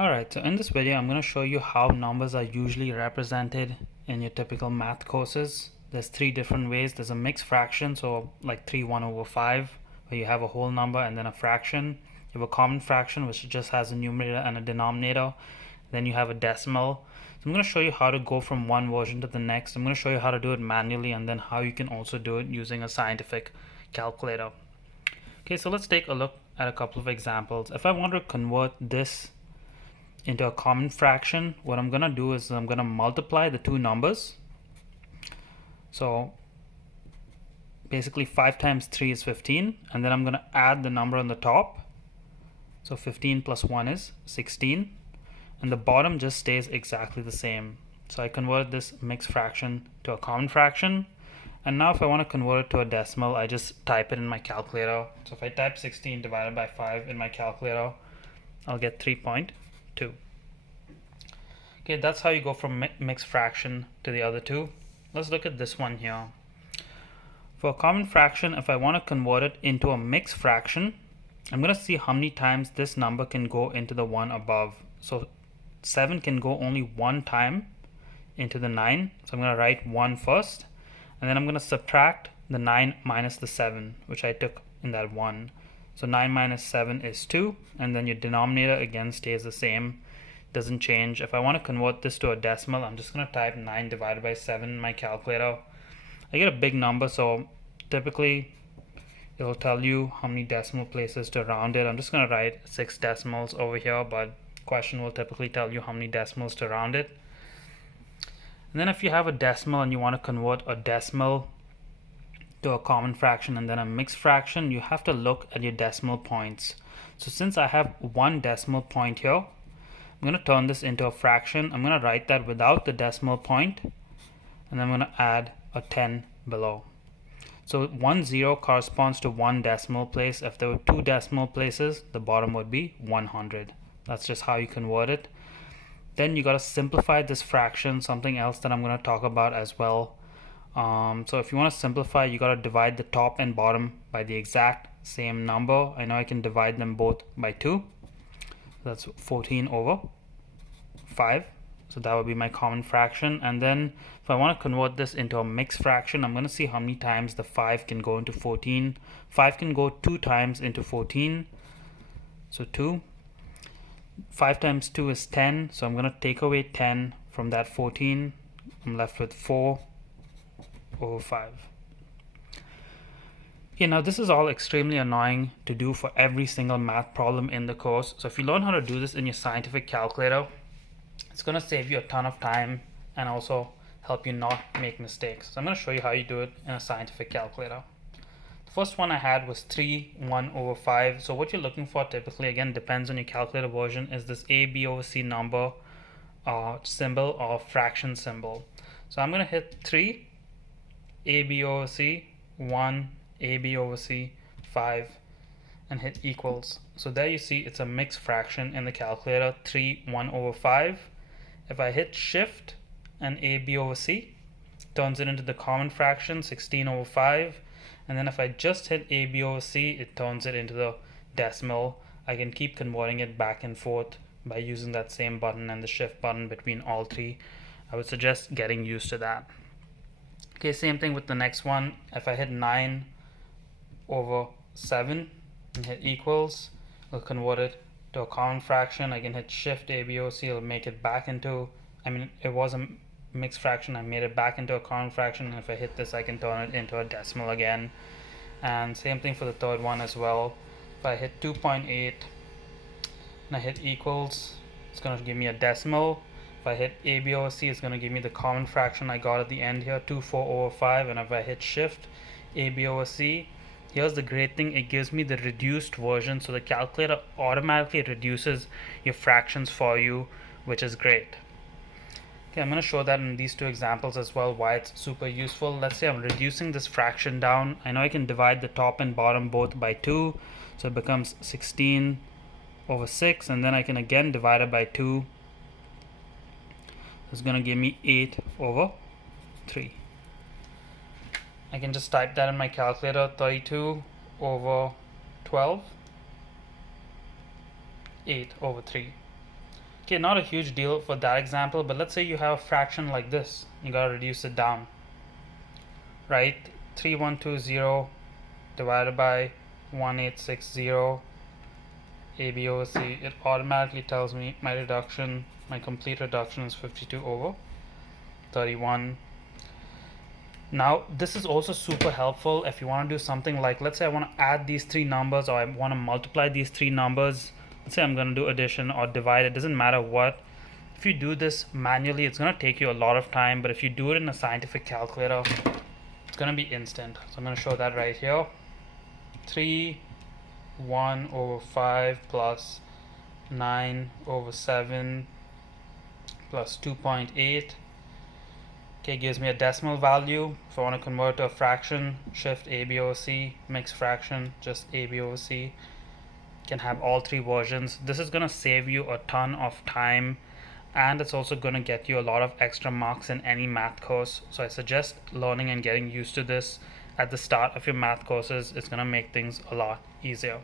Alright, so in this video I'm going to show you how numbers are usually represented in your typical math courses. There's three different ways. There's a mixed fraction, so like 3 1 over 5, where you have a whole number and then a fraction. You have a common fraction, which just has a numerator and a denominator. Then you have a decimal. So I'm going to show you how to go from one version to the next. I'm going to show you how to do it manually and then how you can also do it using a scientific calculator. Okay, so let's take a look at a couple of examples. If I want to convert this into a common fraction, what I'm going to do is I'm going to multiply the two numbers. So basically 5 times 3 is 15, and then I'm going to add the number on the top. So 15 plus 1 is 16, and the bottom just stays exactly the same. So I converted this mixed fraction to a common fraction, and now if I want to convert it to a decimal, I just type it in my calculator. So if I type 16 divided by 5 in my calculator, I'll get 3.2. Okay, that's how you go from mixed fraction to the other two. Let's look at this one here. For a common fraction, if I want to convert it into a mixed fraction, I'm going to see how many times this number can go into the one above. So 7 can go only one time into the 9. So I'm going to write 1 first, and then I'm going to subtract the 9 minus the 7, which I took in that 1. So 9 minus 7 is 2, and then your denominator again stays the same, doesn't change. If I want to convert this to a decimal, I'm just going to type 9 divided by 7 in my calculator. I get a big number, so typically it'll tell you how many decimal places to round it. I'm just going to write 6 decimals over here, but question will typically tell you how many decimals to round it. And then if you have a decimal and you want to convert a decimal to a common fraction and then a mixed fraction, you have to look at your decimal points. So since I have one decimal point here, I'm going to turn this into a fraction. I'm going to write that without the decimal point, and then I'm going to add a 10 below. So 1 0 corresponds to one decimal place. If there were two decimal places, the bottom would be 100. That's just how you convert it. Then you got to simplify this fraction, something else that I'm going to talk about as well. So if you want to simplify, you got to divide the top and bottom by the exact same number. I know I can divide them both by 2. That's 14 over 5. So that would be my common fraction. And then if I want to convert this into a mixed fraction, I'm going to see how many times the 5 can go into 14. 5 can go 2 times into 14. So 2. 5 times 2 is 10. So I'm going to take away 10 from that 14. I'm left with 4 over 5. Okay, now this is all extremely annoying to do for every single math problem in the course. So if you learn how to do this in your scientific calculator, it's going to save you a ton of time and also help you not make mistakes. So I'm going to show you how you do it in a scientific calculator. The first one I had was 3 1 over 5. So what you're looking for typically, again, depends on your calculator version, is this a, b over c number symbol or fraction symbol. So I'm going to hit 3 a, b over c, 1 a, b over c, 5, and hit equals. So there you see it's a mixed fraction in the calculator, 3 1 over 5. If I hit shift and a, b over c, turns it into the common fraction, 16 over 5. And then if I just hit a, b over c, it turns it into the decimal. I can keep converting it back and forth by using that same button and the shift button between all three. I would suggest getting used to that. Okay, same thing with the next one. If I hit 9 over 7 and hit equals, it'll convert it to a common fraction. I can hit shift a, b over c, it'll make it back into, it was a mixed fraction, I made it back into a common fraction, and if I hit this I can turn it into a decimal again. And same thing for the third one as well. If I hit 2.8 and I hit equals, it's going to give me a decimal. If I hit a, b over c, it's going to give me the common fraction I got at the end here, 2 4 over 5. And if I hit shift a, b over c, here's the great thing, it gives me the reduced version, so the calculator automatically reduces your fractions for you, which is great. Okay, I'm going to show that in these two examples as well, why it's super useful. Let's say I'm reducing this fraction down. I know I can divide the top and bottom both by 2, so it becomes 16 over 6, and then I can again divide it by 2. It's going to give me 8 over 3. I can just type that in my calculator, 32 over 12, 8 over 3. Okay, not a huge deal for that example, but let's say you have a fraction like this. You gotta reduce it down, right? 3120 divided by 1860 ABOC. It automatically tells me my reduction, my complete reduction is 52 over 31. Now this is also super helpful if you want to do something like, let's say I want to add these three numbers, or I want to multiply these three numbers. Let's say I'm going to do addition or divide, it doesn't matter what. If you do this manually, it's going to take you a lot of time, but if you do it in a scientific calculator, it's going to be instant. So I'm going to show that right here. 1 over 5 plus 9 over 7 plus 2.8. Okay, gives me a decimal value. If I want to convert to a fraction, shift ABOC, mixed fraction, just ABOC. Can have all three versions. This is going to save you a ton of time, and it's also going to get you a lot of extra marks in any math course. So I suggest learning and getting used to this at the start of your math courses. It's going to make things a lot easier.